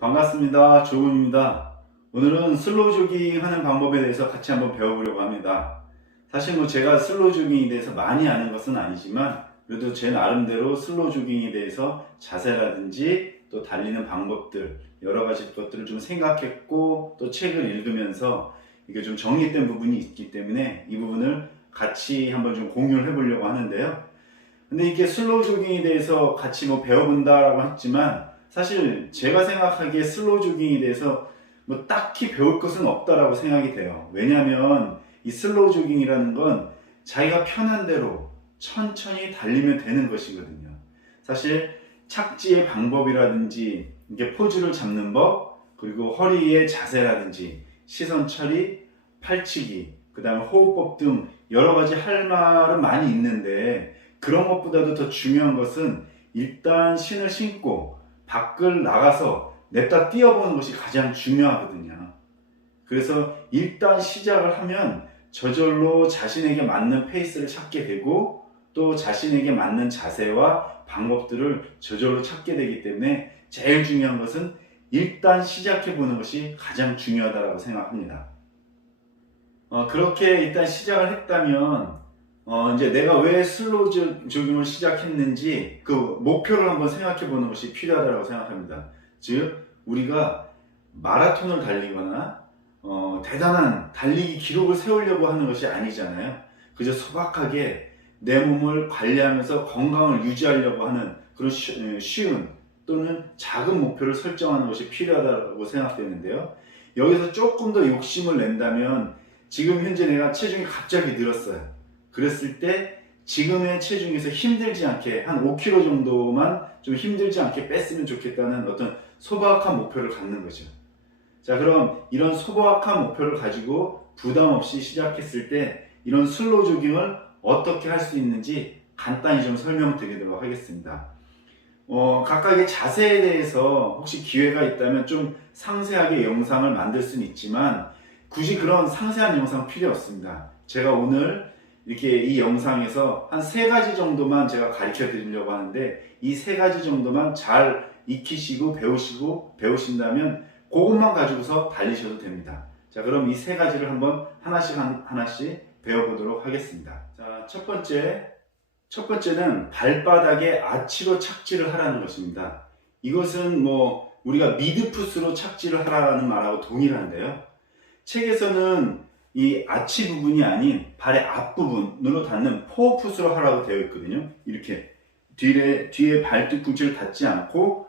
반갑습니다. 조은입니다. 오늘은 슬로우 조깅 하는 방법에 대해서 같이 한번 배워보려고 합니다. 사실 제가 슬로우 조깅에 대해서 많이 아는 것은 아니지만 그래도 제 나름대로 슬로우 조깅에 대해서 자세라든지 또 달리는 방법들 여러 가지 것들을 좀 생각했고 또 책을 읽으면서 이게 좀 정리된 부분이 있기 때문에 이 부분을 같이 한번 좀 공유를 해보려고 하는데요. 근데 이게 슬로우 조깅에 대해서 같이 배워본다라고 했지만 사실 제가 생각하기에 슬로우 조깅에 대해서 딱히 배울 것은 없다라고 생각이 돼요. 왜냐하면 이 슬로우 조깅이라는 건 자기가 편한 대로 천천히 달리면 되는 것이거든요. 사실 착지의 방법이라든지 이게 포즈를 잡는 법, 그리고 허리의 자세라든지 시선 처리, 팔치기, 그 다음에 호흡법 등 여러 가지 할 말은 많이 있는데 그런 것보다도 더 중요한 것은 일단 신을 신고 밖을 나가서 냅다 뛰어보는 것이 가장 중요하거든요. 그래서 일단 시작을 하면 저절로 자신에게 맞는 페이스를 찾게 되고 또 자신에게 맞는 자세와 방법들을 저절로 찾게 되기 때문에 제일 중요한 것은 일단 시작해 보는 것이 가장 중요하다고 생각합니다. 그렇게 일단 시작을 했다면 이제 내가 왜 슬로우 조깅을 시작했는지 그 목표를 한번 생각해 보는 것이 필요하다고 생각합니다. 즉 우리가 마라톤을 달리거나 대단한 달리기 기록을 세우려고 하는 것이 아니잖아요. 그저 소박하게 내 몸을 관리하면서 건강을 유지하려고 하는 그런 쉬운 또는 작은 목표를 설정하는 것이 필요하다고 생각되는데요. 여기서 조금 더 욕심을 낸다면 지금 현재 내가 체중이 갑자기 늘었어요. 그랬을 때 지금의 체중에서 힘들지 않게 한 5kg 정도만 좀 힘들지 않게 뺐으면 좋겠다는 어떤 소박한 목표를 갖는 거죠. 자, 그럼 이런 소박한 목표를 가지고 부담 없이 시작했을 때 이런 슬로우 조깅을 어떻게 할 수 있는지 간단히 좀 설명드리도록 하겠습니다. 각각의 자세에 대해서 혹시 기회가 있다면 좀 상세하게 영상을 만들 수는 있지만 굳이 그런 상세한 영상 필요 없습니다. 제가 오늘 이렇게 이 영상에서 한 3가지 정도만 제가 가르쳐 드리려고 하는데 이 3가지 정도만 잘 익히시고 배우신다면 그것만 가지고서 달리셔도 됩니다. 자, 그럼 이 3가지를 한번 하나씩 배워보도록 하겠습니다. 자, 첫 번째는 발바닥에 아치로 착지를 하라는 것입니다. 이것은 우리가 미드풋으로 착지를 하라는 말하고 동일한데요. 책에서는 이 아치 부분이 아닌 발의 앞부분으로 닿는 포어풋으로 하라고 되어 있거든요. 이렇게 뒤에 발 뒤꿈치를 닿지 않고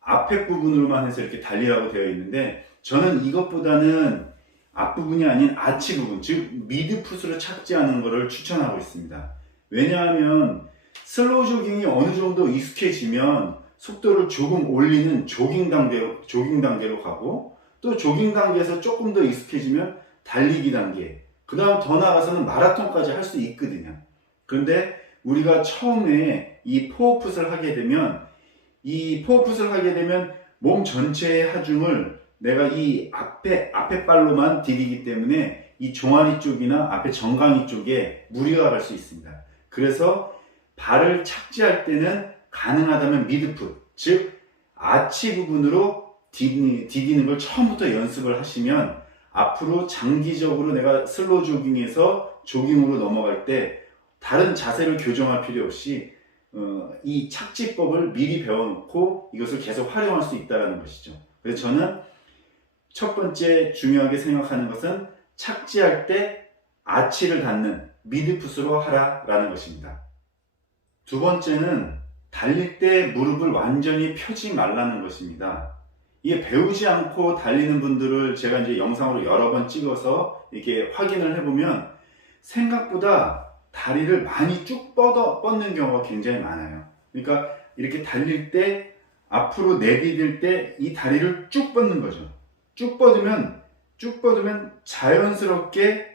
앞에 부분으로만 해서 이렇게 달리라고 되어 있는데 저는 이것보다는 앞부분이 아닌 아치 부분, 즉 미드풋으로 착지하는 것을 추천하고 있습니다. 왜냐하면 슬로우 조깅이 어느 정도 익숙해지면 속도를 조금 올리는 조깅 단계로 가고 또 조깅 단계에서 조금 더 익숙해지면 달리기 단계, 그 다음 더 나아가서는 마라톤까지 할 수 있거든요. 그런데 우리가 처음에 이 포어풋을 하게 되면 몸 전체의 하중을 내가 이 앞에 발로만 디디기 때문에 이 종아리 쪽이나 앞에 정강이 쪽에 무리가 갈 수 있습니다. 그래서 발을 착지할 때는 가능하다면 미드풋, 즉 아치 부분으로 디디는 걸 처음부터 연습을 하시면 앞으로 장기적으로 내가 슬로우 조깅에서 조깅으로 넘어갈 때 다른 자세를 교정할 필요 없이 이 착지법을 미리 배워놓고 이것을 계속 활용할 수 있다는 것이죠. 그래서 저는 첫 번째 중요하게 생각하는 것은 착지할 때 아치를 닿는 미드풋으로 하라라는 것입니다. 두 번째는 달릴 때 무릎을 완전히 펴지 말라는 것입니다. 이게 배우지 않고 달리는 분들을 제가 이제 영상으로 여러 번 찍어서 이렇게 확인을 해보면 생각보다 다리를 많이 쭉 뻗는 경우가 굉장히 많아요. 그러니까 이렇게 달릴 때 앞으로 내디딜 때 이 다리를 쭉 뻗는 거죠. 쭉 뻗으면 자연스럽게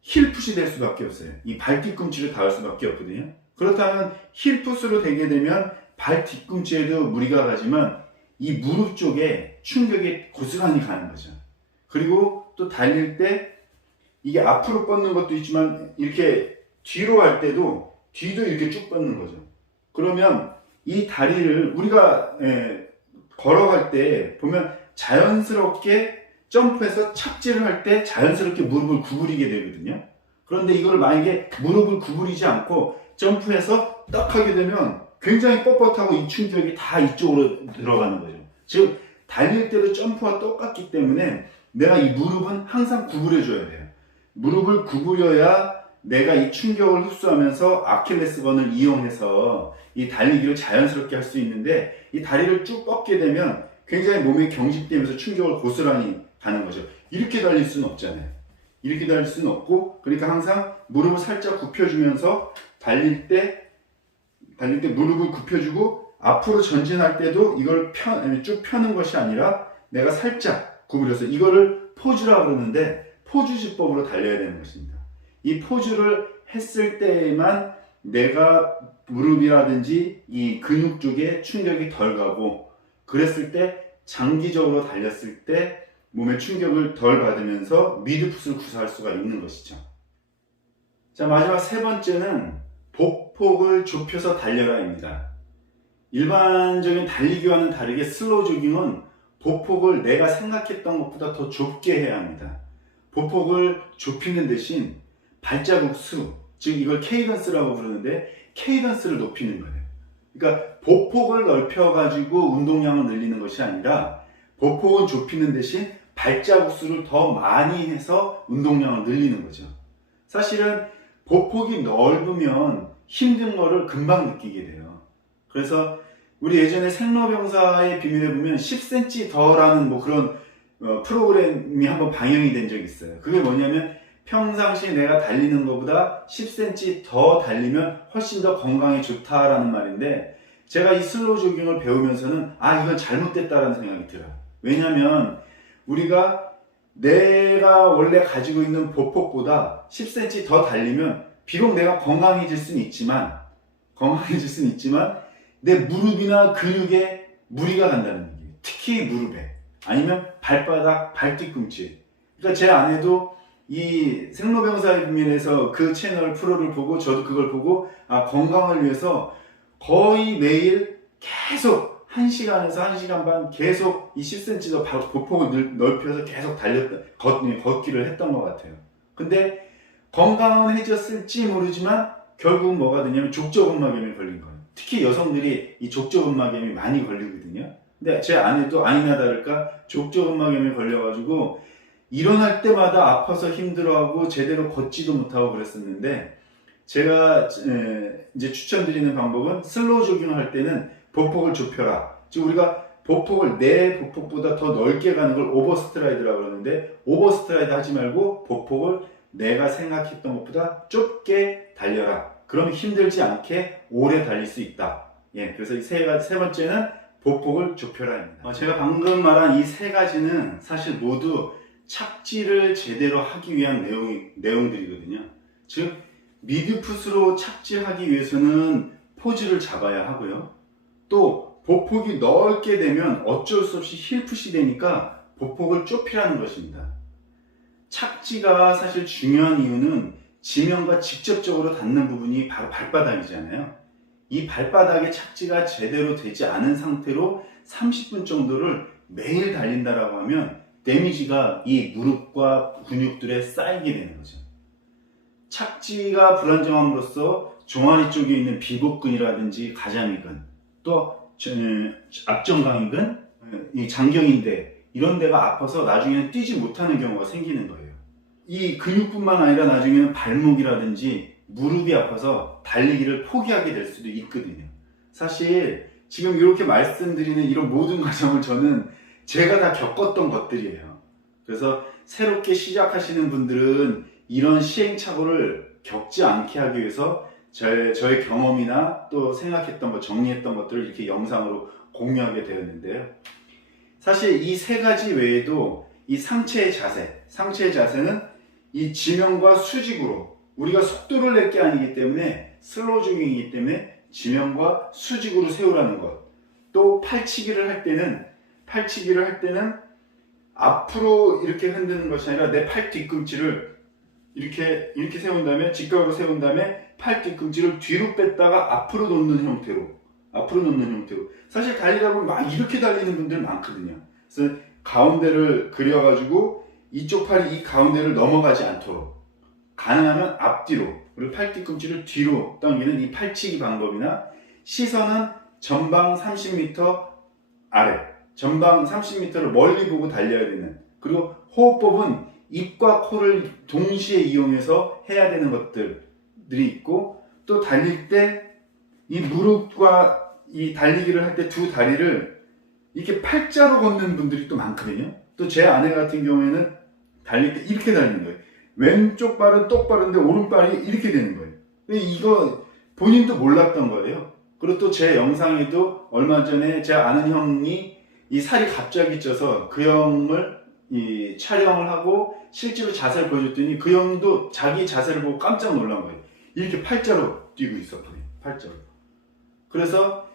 힐풋이 될 수밖에 없어요. 이 발 뒤꿈치를 닿을 수밖에 없거든요. 그렇다면 힐풋으로 되게 되면 발 뒤꿈치에도 무리가 가지만 이 무릎 쪽에 충격이 고스란히 가는 거죠. 그리고 또 달릴 때 이게 앞으로 뻗는 것도 있지만 이렇게 뒤로 할 때도 뒤도 이렇게 쭉 뻗는 거죠. 그러면 이 다리를 우리가 걸어갈 때 보면 자연스럽게 점프해서 착지를 할 때 자연스럽게 무릎을 구부리게 되거든요. 그런데 이걸 만약에 무릎을 구부리지 않고 점프해서 딱 하게 되면 굉장히 뻣뻣하고 이 충격이 다 이쪽으로 들어가는 거죠. 즉 달릴 때도 점프와 똑같기 때문에 내가 이 무릎은 항상 구부려줘야 돼요. 무릎을 구부려야 내가 이 충격을 흡수하면서 아킬레스건을 이용해서 이 달리기를 자연스럽게 할 수 있는데, 이 다리를 쭉 뻗게 되면 굉장히 몸이 경직되면서 충격을 고스란히 가는 거죠. 이렇게 달릴 수는 없잖아요. 이렇게 달릴 수는 없고, 그러니까 항상 무릎을 살짝 굽혀주면서 달릴 때 무릎을 굽혀주고, 앞으로 전진할 때도 이걸 쭉 펴는 것이 아니라 내가 살짝 구부려서, 이거를 포즈라고 그러는데 포즈지법으로 달려야 되는 것입니다. 이 포즈를 했을 때에만 내가 무릎이라든지 이 근육 쪽에 충격이 덜 가고, 그랬을 때 장기적으로 달렸을 때 몸에 충격을 덜 받으면서 미드풋을 구사할 수가 있는 것이죠. 자, 마지막 세 번째는 복폭을 좁혀서 달려라입니다. 일반적인 달리기와는 다르게 슬로우 조깅은 복폭을 내가 생각했던 것보다 더 좁게 해야 합니다. 복폭을 좁히는 대신 발자국 수, 즉 이걸 케이던스라고 부르는데 케이던스를 높이는 거예요. 그러니까 복폭을 넓혀가지고 운동량을 늘리는 것이 아니라 복폭은 좁히는 대신 발자국 수를 더 많이 해서 운동량을 늘리는 거죠. 사실은 복폭이 넓으면 힘든 거를 금방 느끼게 돼요. 그래서 우리 예전에 생로병사의 비밀에 보면 10cm 더라는 뭐 그런 프로그램이 한번 방영이 된 적이 있어요. 그게 뭐냐면 평상시에 내가 달리는 것보다 10cm 더 달리면 훨씬 더 건강에 좋다라는 말인데, 제가 이 슬로우 조깅을 배우면서는 이건 잘못됐다라는 생각이 들어요. 왜냐면 우리가 내가 원래 가지고 있는 보폭보다 10cm 더 달리면 비록 내가 건강해질 수는 있지만 내 무릎이나 근육에 무리가 간다는 얘기예요. 특히 무릎에, 아니면 발바닥, 발뒤꿈치. 그러니까 제 아내도 이 생로병사의 비밀에서 그 채널 프로를 보고, 저도 그걸 보고 건강을 위해서 거의 매일 계속 1시간에서 1시간 반 계속 이 10cm 더 보폭을 넓혀서 계속 걷기를 했던 것 같아요. 근데 건강해졌을지 모르지만 결국은 뭐가 되냐면 족저근막염에 걸린 거예요. 특히 여성들이 이 족저근막염이 많이 걸리거든요. 근데 제 아내도 아니나 다를까 족저근막염에 걸려가지고 일어날 때마다 아파서 힘들어하고 제대로 걷지도 못하고 그랬었는데, 제가 이제 추천드리는 방법은 슬로우 조깅을 할 때는 보폭을 좁혀라. 즉 우리가 보폭을 내 보폭보다 더 넓게 가는 걸 오버스트라이드라고 그러는데, 오버스트라이드 하지 말고 보폭을 내가 생각했던 것보다 좁게 달려라. 그러면 힘들지 않게 오래 달릴 수 있다. 그래서 이 세 번째는 보폭을 좁혀라입니다. 제가 방금 말한 이 세 가지는 사실 모두 착지를 제대로 하기 위한 내용들이거든요. 즉 미드풋으로 착지하기 위해서는 포즈를 잡아야 하고요. 또 보폭이 넓게 되면 어쩔 수 없이 힐풋이 되니까 보폭을 좁히라는 것입니다. 착지가 사실 중요한 이유는 지면과 직접적으로 닿는 부분이 바로 발바닥이잖아요. 이 발바닥의 착지가 제대로 되지 않은 상태로 30분 정도를 매일 달린다라고 하면 데미지가 이 무릎과 근육들에 쌓이게 되는 거죠. 착지가 불안정함으로써 종아리 쪽에 있는 비복근이라든지 가자미근, 또 앞정강이근, 이 장경인대, 이런 데가 아파서 나중에는 뛰지 못하는 경우가 생기는 거예요. 이 근육뿐만 아니라 나중에는 발목이라든지 무릎이 아파서 달리기를 포기하게 될 수도 있거든요. 사실 지금 이렇게 말씀드리는 이런 모든 과정을 저는 제가 다 겪었던 것들이에요. 그래서 새롭게 시작하시는 분들은 이런 시행착오를 겪지 않게 하기 위해서 저의 경험이나 또 생각했던 것, 정리했던 것들을 이렇게 영상으로 공유하게 되었는데요. 사실 이 세 가지 외에도 이 상체의 자세는 이 지면과 수직으로, 우리가 속도를 낼 게 아니기 때문에 슬로우 조깅이기 때문에 지면과 수직으로 세우라는 것. 또 팔치기를 할 때는 앞으로 이렇게 흔드는 것이 아니라 내 팔 뒤꿈치를 이렇게 세운 다음에, 직각으로 세운 다음에 팔 뒤꿈치를 뒤로 뺐다가 앞으로 놓는 형태로, 앞으로 놓는 형태로. 사실 달리다 보면 막 이렇게 달리는 분들 많거든요. 그래서 가운데를 그려가지고 이쪽 팔이 이 가운데를 넘어가지 않도록 가능하면 앞뒤로, 그리고 팔 뒤꿈치를 뒤로 당기는 이 팔치기 방법이나, 시선은 전방 30m 아래, 전방 30m를 멀리 보고 달려야 되는, 그리고 호흡법은 입과 코를 동시에 이용해서 해야 되는 것들이 있고, 또 달릴 때 이 무릎과 이 달리기를 할 때 두 다리를 이렇게 팔자로 걷는 분들이 또 많거든요. 또 제 아내 같은 경우에는 달릴 때 이렇게 달리는 거예요. 왼쪽 발은 똑바른데 오른발이 이렇게 되는 거예요. 이거 본인도 몰랐던 거예요. 그리고 또 제 영상에도 얼마 전에 제 아는 형이 이 살이 갑자기 쪄서 그 형을 촬영을 하고 실제로 자세를 보여줬더니 그 형도 자기 자세를 보고 깜짝 놀란 거예요. 이렇게 팔자로 뛰고 있었거든요. 팔자로. 그래서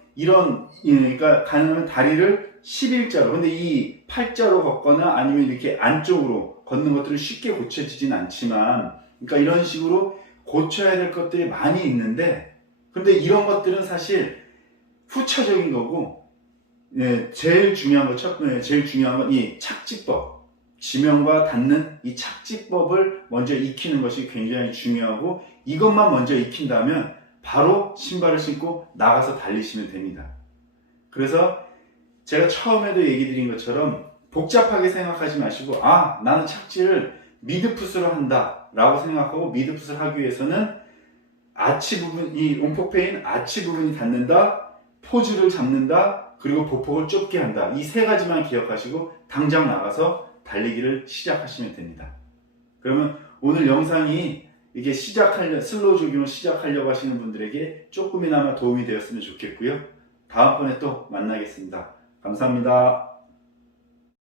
그러니까 가능하면 다리를 11자로, 근데 이 팔자로 걷거나 아니면 이렇게 안쪽으로 걷는 것들은 쉽게 고쳐지진 않지만, 그러니까 이런 식으로 고쳐야 될 것들이 많이 있는데, 근데 이런 것들은 사실 후차적인 거고, 제일 중요한 건 이 착지법, 지면과 닿는 이 착지법을 먼저 익히는 것이 굉장히 중요하고, 이것만 먼저 익힌다면 바로 신발을 신고 나가서 달리시면 됩니다. 그래서 제가 처음에도 얘기 드린 것처럼 복잡하게 생각하지 마시고, 나는 착지를 미드풋으로 한다 라고 생각하고, 미드풋을 하기 위해서는 아치 부분, 이 옴포페인 아치 부분이 닿는다, 포즈를 잡는다, 그리고 보폭을 좁게 한다. 이 세 가지만 기억하시고 당장 나가서 달리기를 시작하시면 됩니다. 그러면 오늘 영상이 이게 슬로우 조깅을 시작하려고 하시는 분들에게 조금이나마 도움이 되었으면 좋겠고요. 다음번에 또 만나겠습니다. 감사합니다.